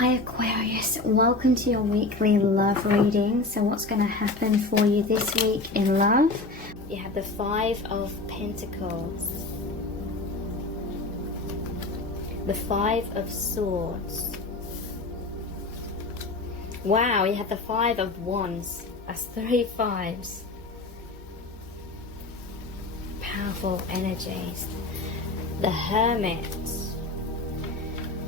Hi Aquarius, welcome to your weekly love reading. So what's going to happen for you this week in love? You have the Five of Pentacles, the Five of Swords. Wow, you have the Five of Wands. That's 3 fives. Powerful energies. The Hermit.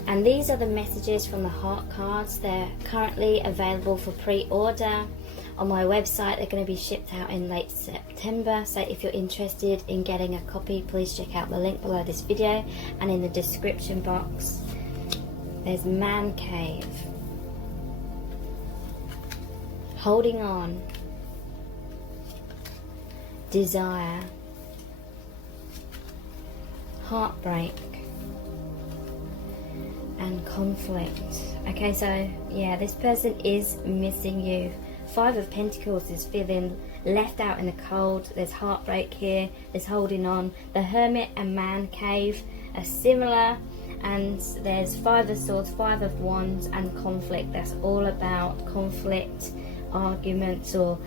And these are the messages from the heart cards. They're currently available for pre-order on my website. They're going to be shipped out in late September. So if you're interested in getting a copy, please check out the link below this video and in the description box. There's Man Cave. Holding on. Desire. Heartbreak. And conflict. Okay, so yeah, this person is missing you. Five of Pentacles is feeling left out in the cold. There's heartbreak here. There's holding on. The Hermit and Man Cave are similar. And there's Five of Swords, Five of Wands, and conflict. That's all about conflict, arguments, or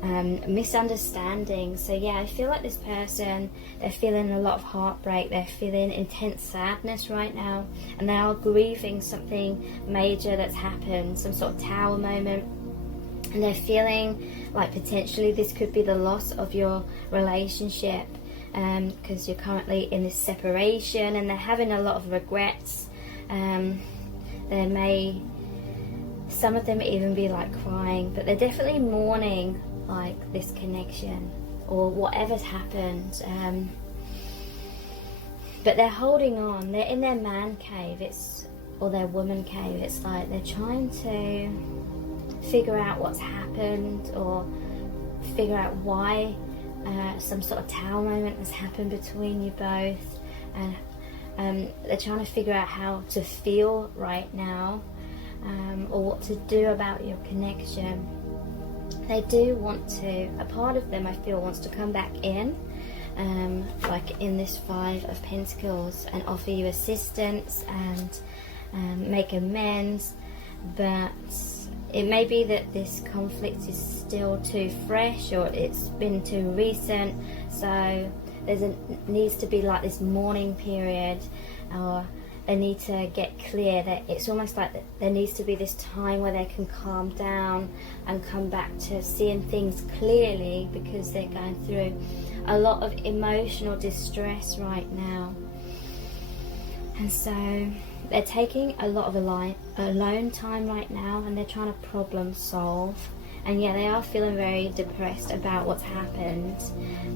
misunderstanding. So yeah, I feel like this person, they're feeling a lot of heartbreak, they're feeling intense sadness right now, and they are grieving something major that's happened, some sort of tower moment, and they're feeling like potentially this could be the loss of your relationship, because you're currently in this separation, and they're having a lot of regrets. There may, some of them even be like crying, but they're definitely mourning like this connection or whatever's happened, but they're holding on. They're in their man cave, or their woman cave. It's like they're trying to figure out what's happened, or figure out why some sort of tower moment has happened between you both, and they're trying to figure out how to feel right now, or what to do about your connection. They do want to, a part of them I feel wants to come back in, like in this Five of Pentacles, and offer you assistance and make amends, but it may be that this conflict is still too fresh, or it's been too recent, so needs to be like this mourning period, or they need to get clear. That it's almost like that there needs to be this time where they can calm down and come back to seeing things clearly, because they're going through a lot of emotional distress right now. And so they're taking a lot of alone time right now, and they're trying to problem solve. And yeah, they are feeling very depressed about what's happened,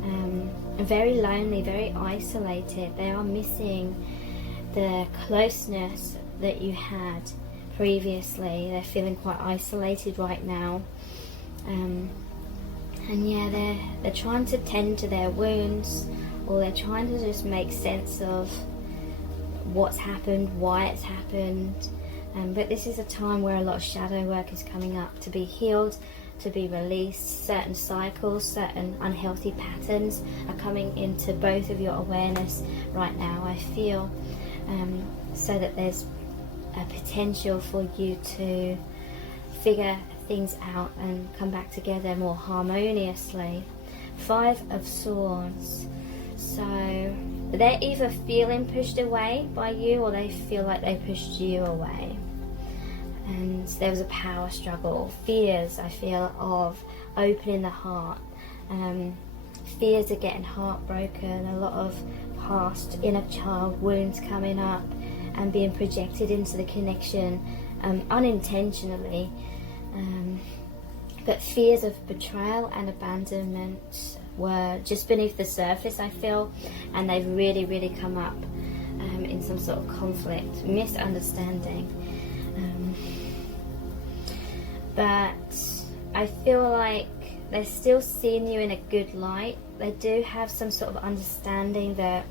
and very lonely, very isolated. They are missing the closeness that you had previously. They're feeling quite isolated right now, and yeah, they're trying to tend to their wounds, or they're trying to just make sense of what's happened, why it's happened. But this is a time where a lot of shadow work is coming up to be healed, to be released. Certain cycles, certain unhealthy patterns are coming into both of your awareness right now, I feel. So that there's a potential for you to figure things out and come back together more harmoniously. Five of Swords. So they're either feeling pushed away by you, or they feel like they pushed you away. And there was a power struggle. Fears, I feel, of opening the heart. Fears of getting heartbroken. A lot of past inner child wounds coming up and being projected into the connection unintentionally, but fears of betrayal and abandonment were just beneath the surface, I feel, and they've really come up in some sort of conflict, misunderstanding, but I feel like they're still seeing you in a good light. They do have some sort of understanding that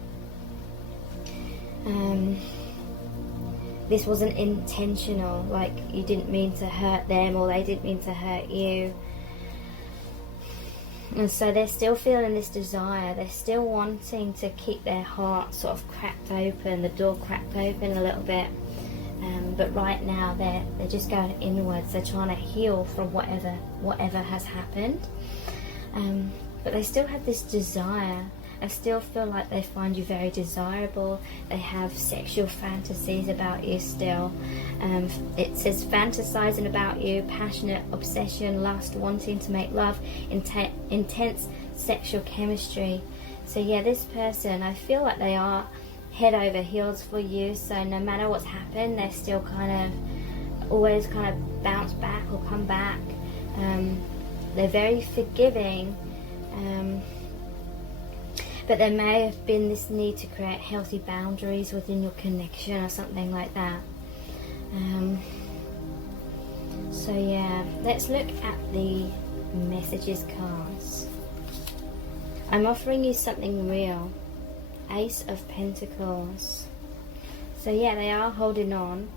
this wasn't intentional, like you didn't mean to hurt them, or they didn't mean to hurt you. And so they're still feeling this desire. They're still wanting to keep their heart sort of cracked open, the door cracked open a little bit, but right now they're just going inwards. They're trying to heal from whatever has happened, but they still have this desire. I still feel like they find you very desirable. They have sexual fantasies about you still. It says fantasizing about you, passionate obsession, lust, wanting to make love, intense sexual chemistry. So yeah, this person, I feel like they are head over heels for you. So no matter what's happened, they're still always bounce back or come back. They're very forgiving. But there may have been this need to create healthy boundaries within your connection or something like that. So yeah, let's look at the messages cards. I'm offering you something real. Ace of Pentacles. So yeah, they are holding on.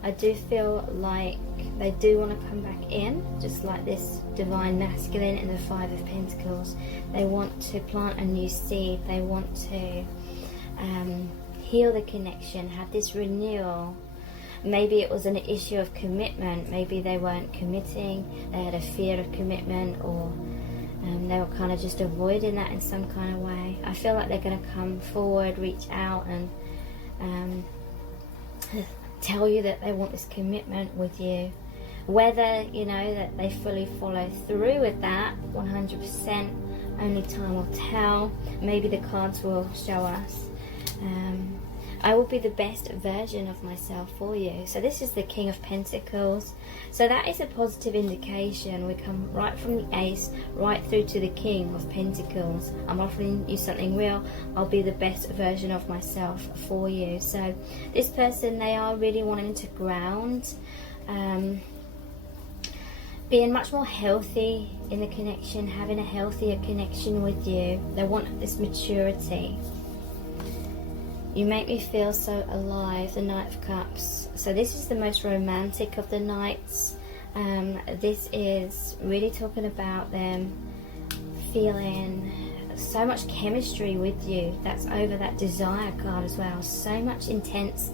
I do feel like they do want to come back in, just like this divine masculine in the Five of Pentacles. They want to plant a new seed. They want to heal the connection, have this renewal. Maybe it was an issue of commitment. Maybe they weren't committing. They had a fear of commitment, or they were kind of just avoiding that in some kind of way. I feel like they're going to come forward, reach out, and tell you that they want this commitment with you. Whether, you know, that they fully follow through with that 100%, only time will tell. Maybe the cards will show us. I will be the best version of myself for you. So this is the King of Pentacles. So that is a positive indication. We come right from the Ace right through to the King of Pentacles. I'm offering you something real. I'll be the best version of myself for you. So this person, they are really wanting to ground, being much more healthy in the connection, having a healthier connection with you. They want this maturity. You make me feel so alive, the Knight of Cups. So this is the most romantic of the Knights. This is really talking about them feeling so much chemistry with you. That's over that desire card as well. So much intense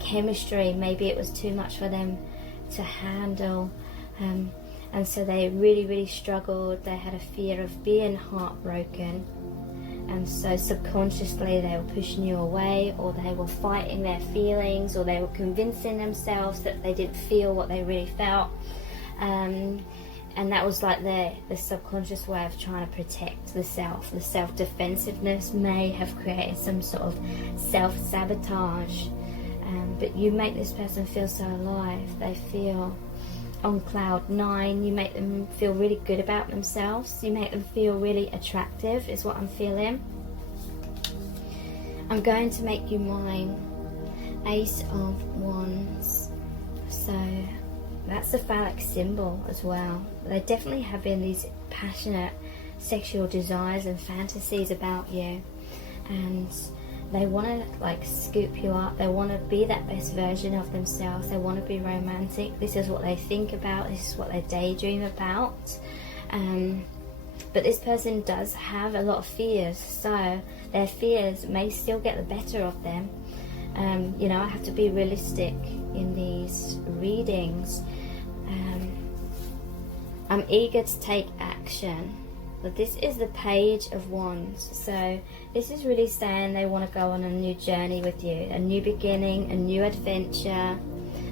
chemistry. Maybe it was too much for them to handle. And so they really struggled. They had a fear of being heartbroken. And so subconsciously they were pushing you away, or they were fighting their feelings, or they were convincing themselves that they didn't feel what they really felt. And that was like the subconscious way of trying to protect the self. The self-defensiveness may have created some sort of self-sabotage. But you make this person feel so alive. They feel on cloud 9. You make them feel really good about themselves. You make them feel really attractive, is what I'm feeling. I'm going to make you mine. Ace of Wands. So that's the phallic symbol as well. They're definitely having these passionate sexual desires and fantasies about you, and they want to like scoop you up. They want to be that best version of themselves. They want to be romantic. This is what they think about. This is what they daydream about. But this person does have a lot of fears, so their fears may still get the better of them. You know, I have to be realistic in these readings. I'm eager to take action. But this is the Page of Wands. So this is really saying they want to go on a new journey with you, a new beginning, a new adventure.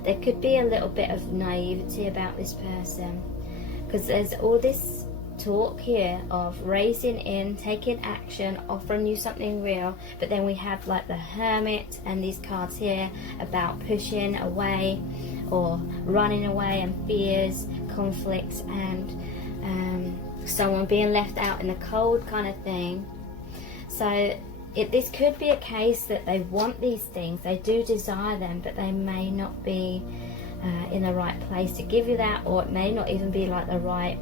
There could be a little bit of naivety about this person, because there's all this talk here of raising in, taking action, offering you something real, but then we have like the Hermit and these cards here about pushing away or running away, and fears, conflicts, and someone being left out in the cold kind of thing. So this could be a case that they want these things, they do desire them, but they may not be in the right place to give you that, or it may not even be like the right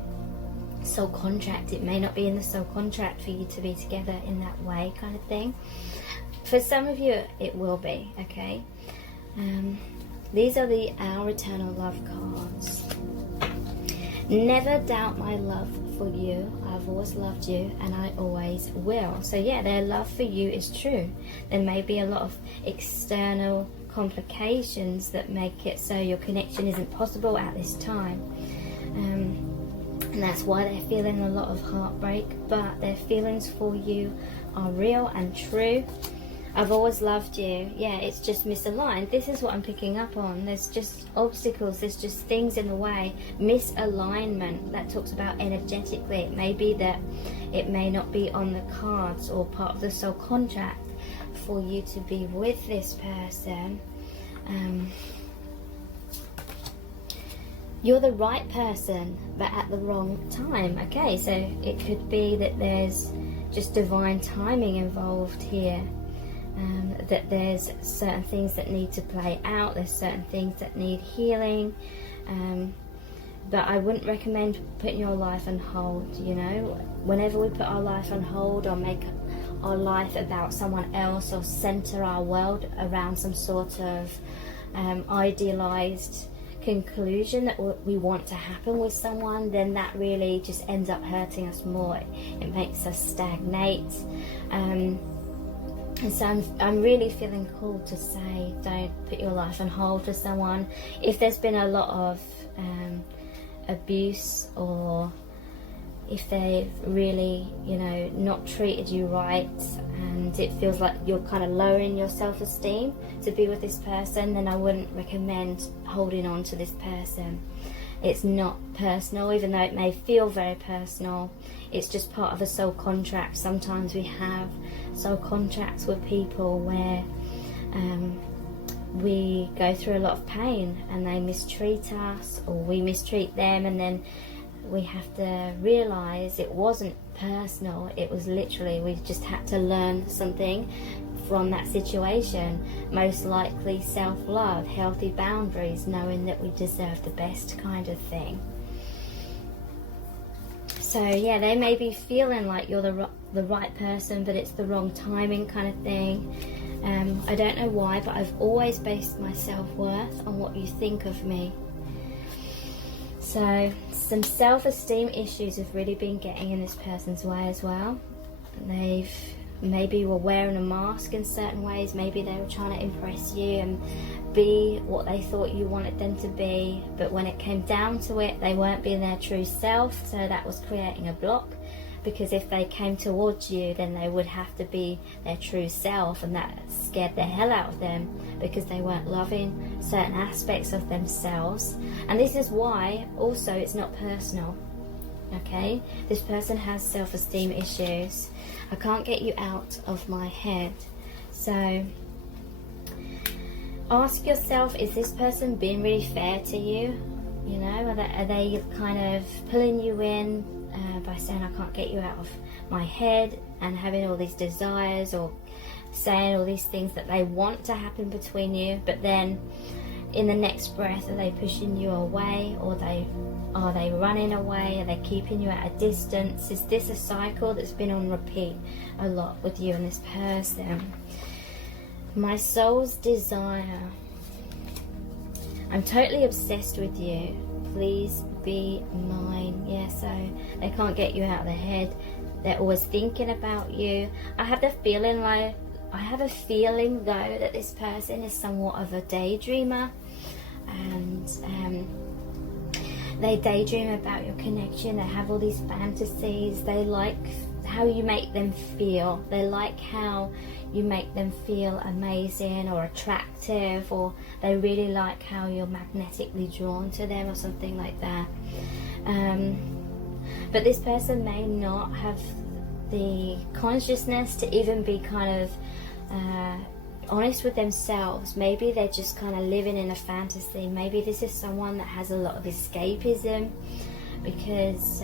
soul contract. It may not be in the soul contract for you to be together in that way, kind of thing. For some of you it will be, okay? These are the Our Eternal Love cards. Never doubt my love for you. I've always loved you and I always will. So yeah, their love for you is true. There may be a lot of external complications that make it so your connection isn't possible at this time. And that's why they're feeling a lot of heartbreak, but their feelings for you are real and true. I've always loved you. Yeah, it's just misaligned. This is what I'm picking up on. There's just obstacles, there's just things in the way. Misalignment, that talks about energetically. It may be that it may not be on the cards or part of the soul contract for you to be with this person. You're the right person, but at the wrong time. Okay, so it could be that there's just divine timing involved here. That there's certain things that need to play out, there's certain things that need healing, but I wouldn't recommend putting your life on hold. You know, whenever we put our life on hold or make our life about someone else or center our world around some sort of idealized conclusion that we want to happen with someone, then that really just ends up hurting us more. It makes us stagnate. And so I'm really feeling called to say, don't put your life on hold for someone. If there's been a lot of abuse, or if they've really, you know, not treated you right, and it feels like you're kind of lowering your self-esteem to be with this person, then I wouldn't recommend holding on to this person. It's not personal, even though it may feel very personal. It's just part of a soul contract. Sometimes we have soul contracts with people where we go through a lot of pain and they mistreat us, or we mistreat them, and then we have to realize it wasn't personal. It was literally, we just had to learn something from that situation. Most likely self-love, healthy boundaries, knowing that we deserve the best kind of thing. So yeah, they may be feeling like you're the right person, but it's the wrong timing kind of thing. I don't know why, but I've always based my self-worth on what you think of me. So some self-esteem issues have really been getting in this person's way as well. They've maybe were wearing a mask in certain ways. Maybe they were trying to impress you and be what they thought you wanted them to be, but when it came down to it, they weren't being their true self. So that was creating a block, because if they came towards you, then they would have to be their true self, and that scared the hell out of them because they weren't loving certain aspects of themselves. And this is why also it's not personal. Okay, this person has self-esteem issues. I can't get you out of my head. So ask yourself, is this person being really fair to you? You know, are they kind of pulling you in by saying, I can't get you out of my head, and having all these desires, or saying all these things that they want to happen between you, but then in the next breath, are they pushing you away, or are they running away? Are they keeping you at a distance? Is this a cycle that's been on repeat a lot with you and this person? My soul's desire. I'm totally obsessed with you. Please be mine. Yeah, so they can't get you out of their head. They're always thinking about you. I have a feeling though that this person is somewhat of a daydreamer, and they daydream about your connection. They have all these fantasies. They like how you make them feel. They like how you make them feel amazing or attractive, or they really like how you're magnetically drawn to them, or something like that. But this person may not have the consciousness to even be kind of honest with themselves. Maybe they're just kind of living in a fantasy. Maybe this is someone that has a lot of escapism, because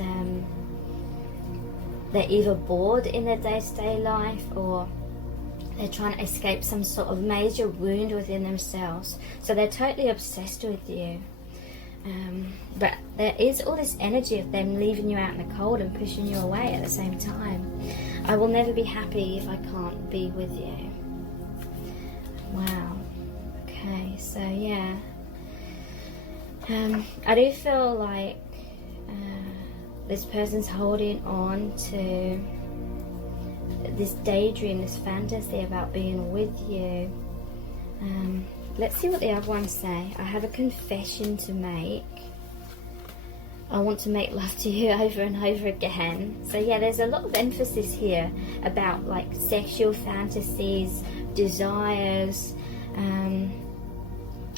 they're either bored in their day-to-day life, or they're trying to escape some sort of major wound within themselves. So they're totally obsessed with you. But there is all this energy of them leaving you out in the cold and pushing you away at the same time. I will never be happy if I can't be with you. Wow. Okay, so yeah. I do feel like this person's holding on to this daydream, this fantasy about being with you. Let's see what the other ones say. I have a confession to make. I want to make love to you over and over again. So yeah, there's a lot of emphasis here about like sexual fantasies, desires.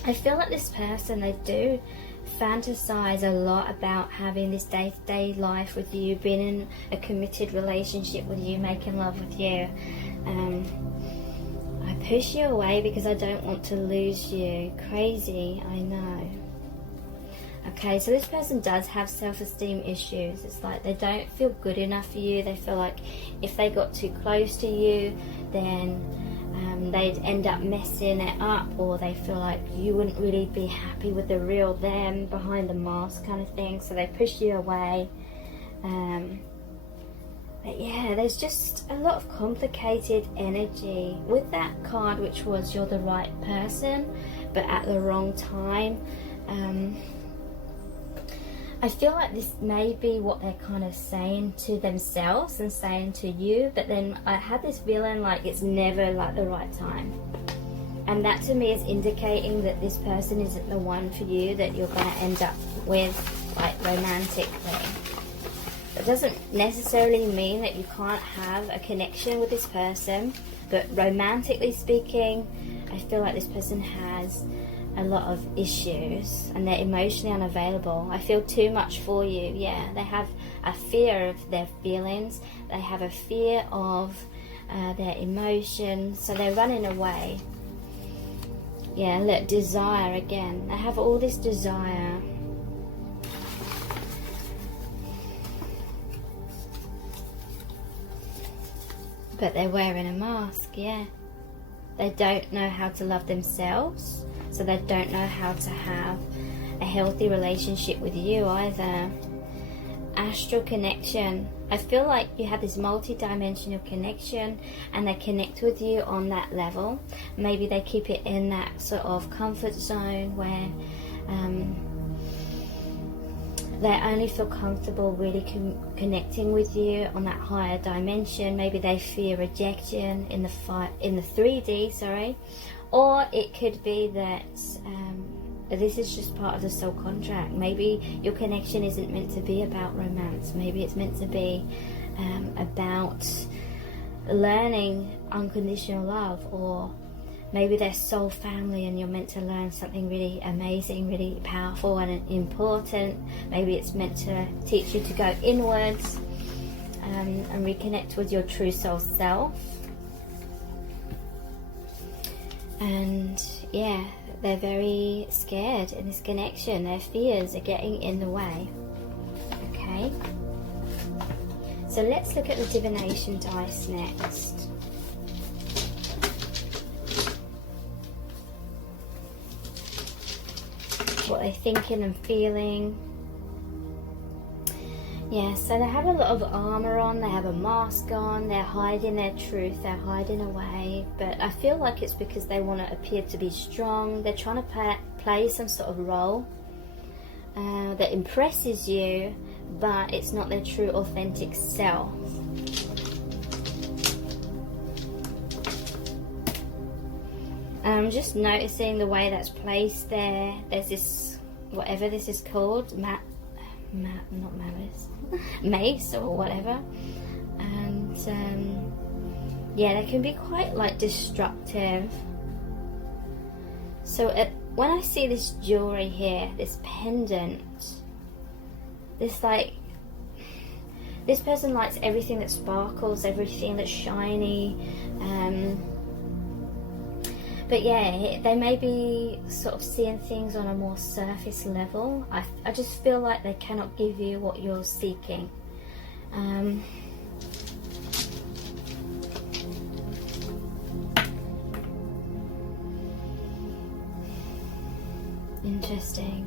I feel like this person, they do fantasize a lot about having this day-to-day life with you, being in a committed relationship with you, making love with you. I push you away because I don't want to lose you. Crazy, I know. Okay, so this person does have self-esteem issues. It's like they don't feel good enough for you. They feel like if they got too close to you, then they'd end up messing it up, or they feel like you wouldn't really be happy with the real them behind the mask kind of thing, so they push you away. But yeah, there's just a lot of complicated energy with that card, which was you're the right person but at the wrong time. I feel like this may be what they're kind of saying to themselves and saying to you, but then I had this feeling like it's never like the right time. And that to me is indicating that this person isn't the one for you, that you're going to end up with like romantically. It doesn't necessarily mean that you can't have a connection with this person, but romantically speaking, I feel like this person has a lot of issues and they're emotionally unavailable. I feel too much for you. Yeah, they have a fear of their feelings, they have a fear of their emotions, so they're running away. Yeah, look, desire again. They have all this desire. But they're wearing a mask, yeah. They don't know how to love themselves, so they don't know how to have a healthy relationship with you either. Astral connection. I feel like you have this multi-dimensional connection and they connect with you on that level. Maybe they keep it in that sort of comfort zone where they only feel comfortable really connecting with you on that higher dimension. Maybe they fear rejection in the 3D, sorry. Or it could be that this is just part of the soul contract. Maybe your connection isn't meant to be about romance. Maybe it's meant to be about learning unconditional love, or maybe they're soul family and you're meant to learn something really amazing, really powerful and important. Maybe it's meant to teach you to go inwards and reconnect with your true soul self. And yeah, they're very scared in this connection. Their fears are getting in the way. Okay, so let's look at the divination dice next. What they're thinking and feeling. Yeah, so they have a lot of armor on, they have a mask on, they're hiding their truth, they're hiding away, but I feel like it's because they want to appear to be strong. They're trying to play some sort of role that impresses you, but it's not their true authentic self. I'm just noticing the way that's placed there. There's this, whatever this is called, mace or whatever, and yeah, they can be quite like destructive. So when I see this jewelry here, this pendant, this person likes everything that sparkles, everything that's shiny, but yeah, they may be sort of seeing things on a more surface level. I just feel like they cannot give you what you're seeking. Interesting.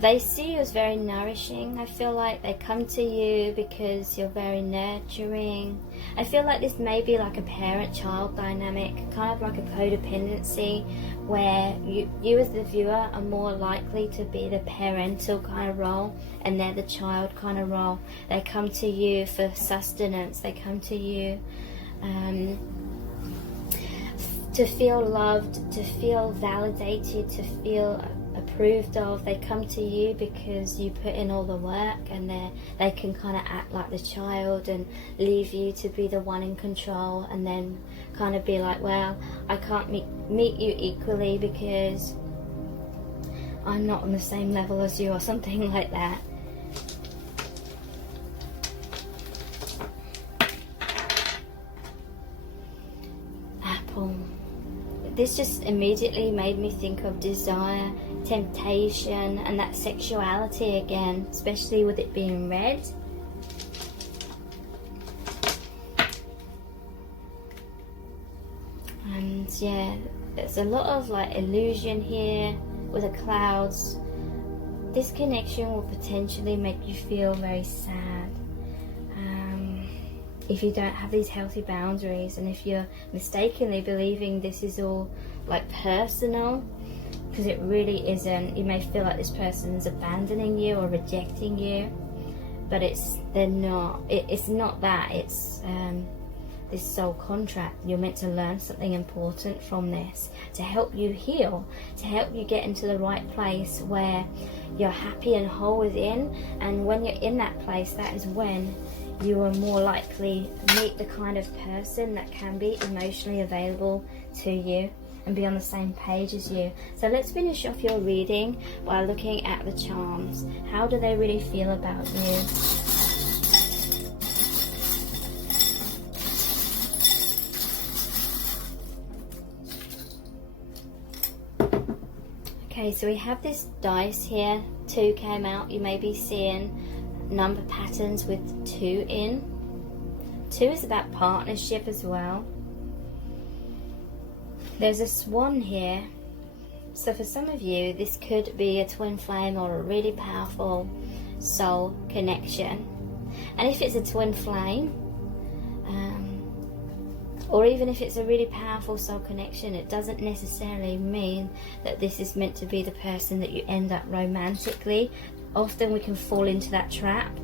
They see you as very nourishing. I feel like they come to you because you're very nurturing. I feel like this may be like a parent-child dynamic, kind of like a codependency, where you as the viewer are more likely to be the parental kind of role and they're the child kind of role. They come to you for sustenance. They come to you to feel loved, to feel validated, to feel approved of. They come to you because you put in all the work, and they can kind of act like the child and leave you to be the one in control, and then kind of be like, well, I can't meet you equally because I'm not on the same level as you, or something like that. Apple. This just immediately made me think of desire, temptation, and that sexuality again, especially with it being red. And yeah, there's a lot of like illusion here with the clouds. This connection will potentially make you feel very sad if you don't have these healthy boundaries, and if you're mistakenly believing this is all like personal, because it really isn't. You may feel like this person is abandoning you or rejecting you, but they're not. It's not that. It's this soul contract. You're meant to learn something important from this to help you heal, to help you get into the right place where you're happy and whole within. And when you're in that place, that is when you are more likely meet the kind of person that can be emotionally available to you and be on the same page as you. So let's finish off your reading by looking at the charms. How do they really feel about you? Okay, so we have this dice here. 2 came out. You may be seeing number patterns with 2 in. 2 is about partnership as well. There's a swan here. So for some of you, this could be a twin flame or a really powerful soul connection. And if it's a twin flame, or even if it's a really powerful soul connection, it doesn't necessarily mean that this is meant to be the person that you end up romantically. Often we can fall into that trap,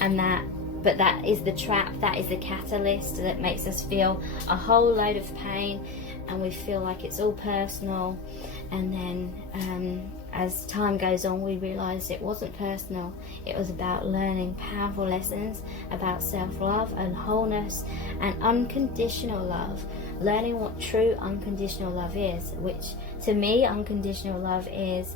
but that is the trap, that is the catalyst that makes us feel a whole load of pain, and we feel like it's all personal. And then as time goes on, we realize it wasn't personal. It was about learning powerful lessons about self-love and wholeness and unconditional love, learning what true unconditional love is, which to me, unconditional love is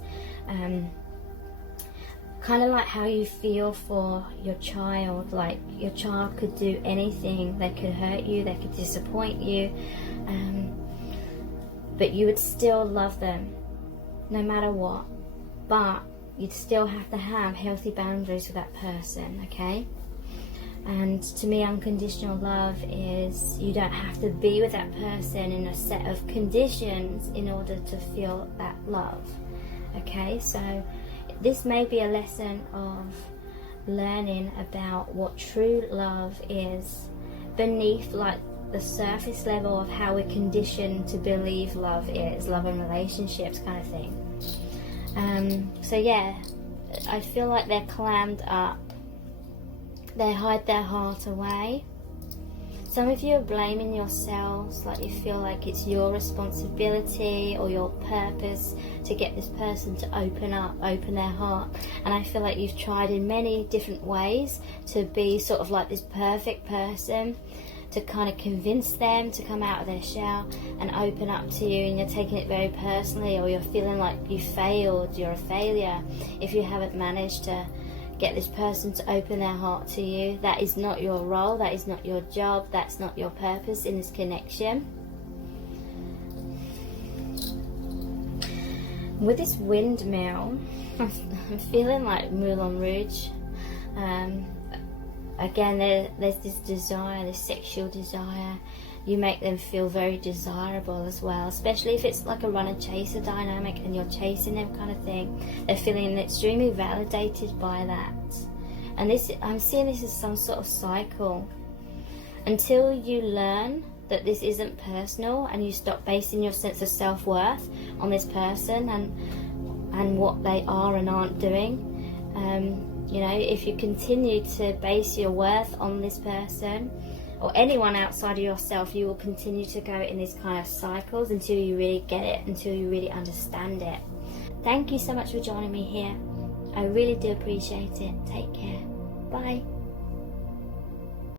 kind of like how you feel for your child. Like your child could do anything. They could hurt you, they could disappoint you, but you would still love them no matter what. But you'd still have to have healthy boundaries with that person, okay? And to me, unconditional love is you don't have to be with that person in a set of conditions in order to feel that love, okay? So this may be a lesson of learning about what true love is beneath like the surface level of how we're conditioned to believe love is, love and relationships kind of thing. So yeah, I feel like they're clammed up. They hide their heart away. Some of you are blaming yourselves, like you feel like it's your responsibility or your purpose to get this person to open their heart. And I feel like you've tried in many different ways to be sort of like this perfect person, to kind of convince them to come out of their shell and open up to you, and you're taking it very personally, or you're feeling like you failed, you're a failure if you haven't managed to get this person to open their heart to you. That is not your role, that is not your job, that's not your purpose in this connection. With this windmill, I'm feeling like Moulin Rouge. Again, there's this desire, this sexual desire. You make them feel very desirable as well, especially if it's like a runner-chaser dynamic and you're chasing them kind of thing. They're feeling extremely validated by that. And this, I'm seeing this as some sort of cycle. Until you learn that this isn't personal and you stop basing your sense of self-worth on this person and what they are and aren't doing. You know, if you continue to base your worth on this person, or anyone outside of yourself, you will continue to go in these kind of cycles until you really get it, until you really understand it. Thank you so much for joining me here. I really do appreciate it. Take care. Bye.